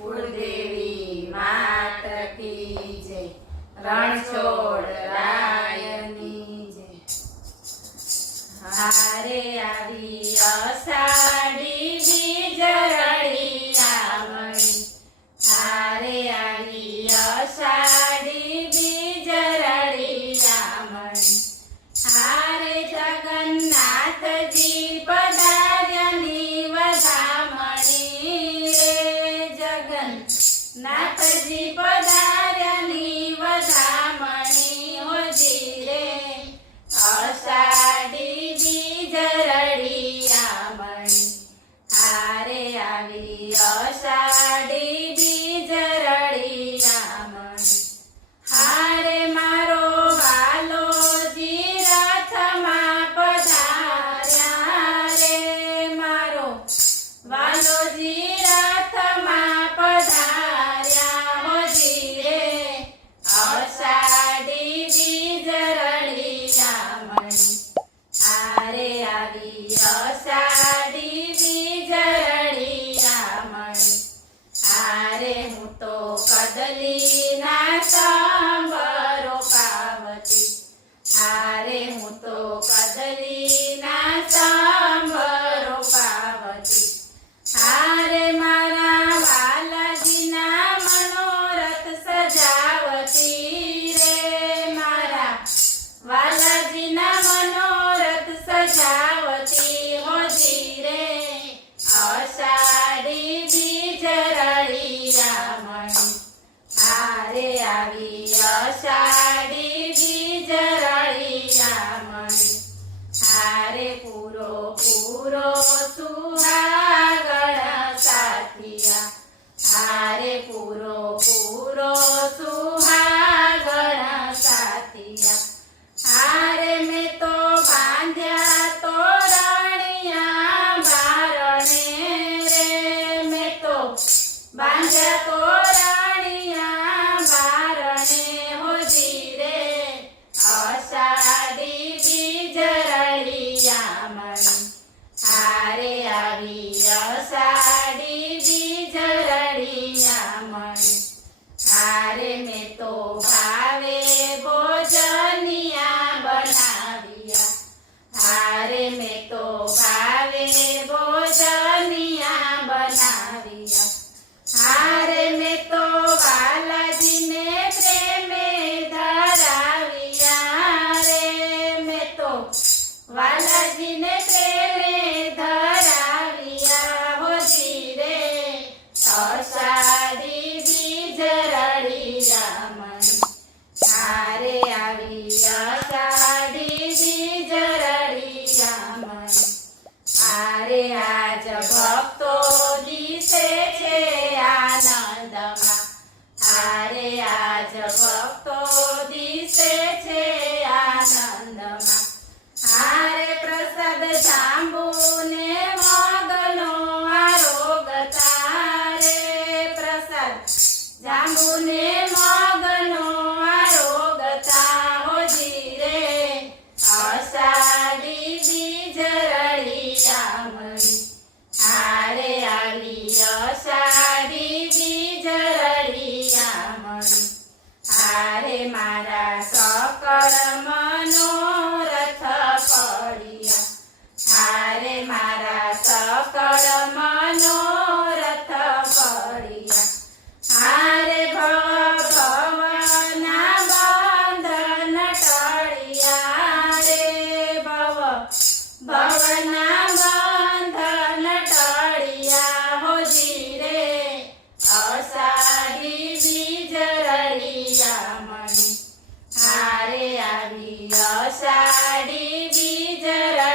કુળદેવી માત કી જય, રણછોડ રાયની જય. હારે આવી અષાઢી બીજ રળી આવણી, હારે આવી અષાઢી બીજ રળી આવણી. હારે જગન્નાથજી પધાર્યાની વધામણી રે, જગન્નાથજી પધાર્યાની વધામણી હોજી રે. અષાઢી બીજ રળી આવણી, હારે આવી અષાઢી બીજ રળી આવણી. હારે મારો વાલોજી રથમાં પધાર્યા રે, મારો વાલોજી રથમાં પધાર્યા હોજી રે. અષાઢી બીજ રળી આવણી, હારે આવી અષાઢી બીજ રળી આવણી. હારે હું તો કદલીના સંબરો પાવતી, હારે હું તો કદલીના સંબરો પાવતી. હારે મારા વાલાજીના મનોરથ સજાવતી રે, મારા વાલાજીના મનોરથ સજાવતી હોજી રે. અષાઢી બીજ રળી આવણી, હારે આવી અષાઢી બીજ રળી આવણી. હારે પૂરો પૂરો સુહાગણ સાથિયા, હારે પૂરો પૂરો સુહાગણ સાથિયા. હારે મેં તો બાંધ્યા તોરણિયા બારણે રે, મેં તો બાંધ્યા તોરણિયા બારણે હોજી રે. અષાઢી બીજ રળી આવણી, હારે આવી અષાઢી બીજ રળી આવણી. હારે મેં તો ભાવે ભોજનિયા બનાવ્યા, હારે મેં તો ભાવે ભોજનિયા બનાવ્યા. હારે મેં તો વાલાજીને પ્રેમે ધરાવ્યા રે, મેં તો વાલાજીને પ્રેમે ધરાવ્યા હોજી રે. અષાઢી બીજ રળી આવણી, હારે આવી અષાઢી બીજ રળી આવણી. હારે આજ ભક્તો દિશે છે આનંદમાં, હારે આજ ભક્તો દિશે છે આનંદમાં. હારે પ્રસાદ જાંબુને મગનો આરોગ તારે, પ્રસાદ જાંબુને મગનો આરોગ તા હોજી રે. અષાઢી બીજ રળી આવણી, હારે આવી અષાઢી બીજ રળી આવણી. હારે મારા સકળ મનોરથ પડ્યા, હારે મારા સકળ મનોરથ પડ્યા. હારે ભવના બંધન ટળ્યા રે, ભવના બંધન ટળ્યા હોજી રે. અષાઢી બીજ રળી આવણી, હારે આવી અષાઢી બીજ રળી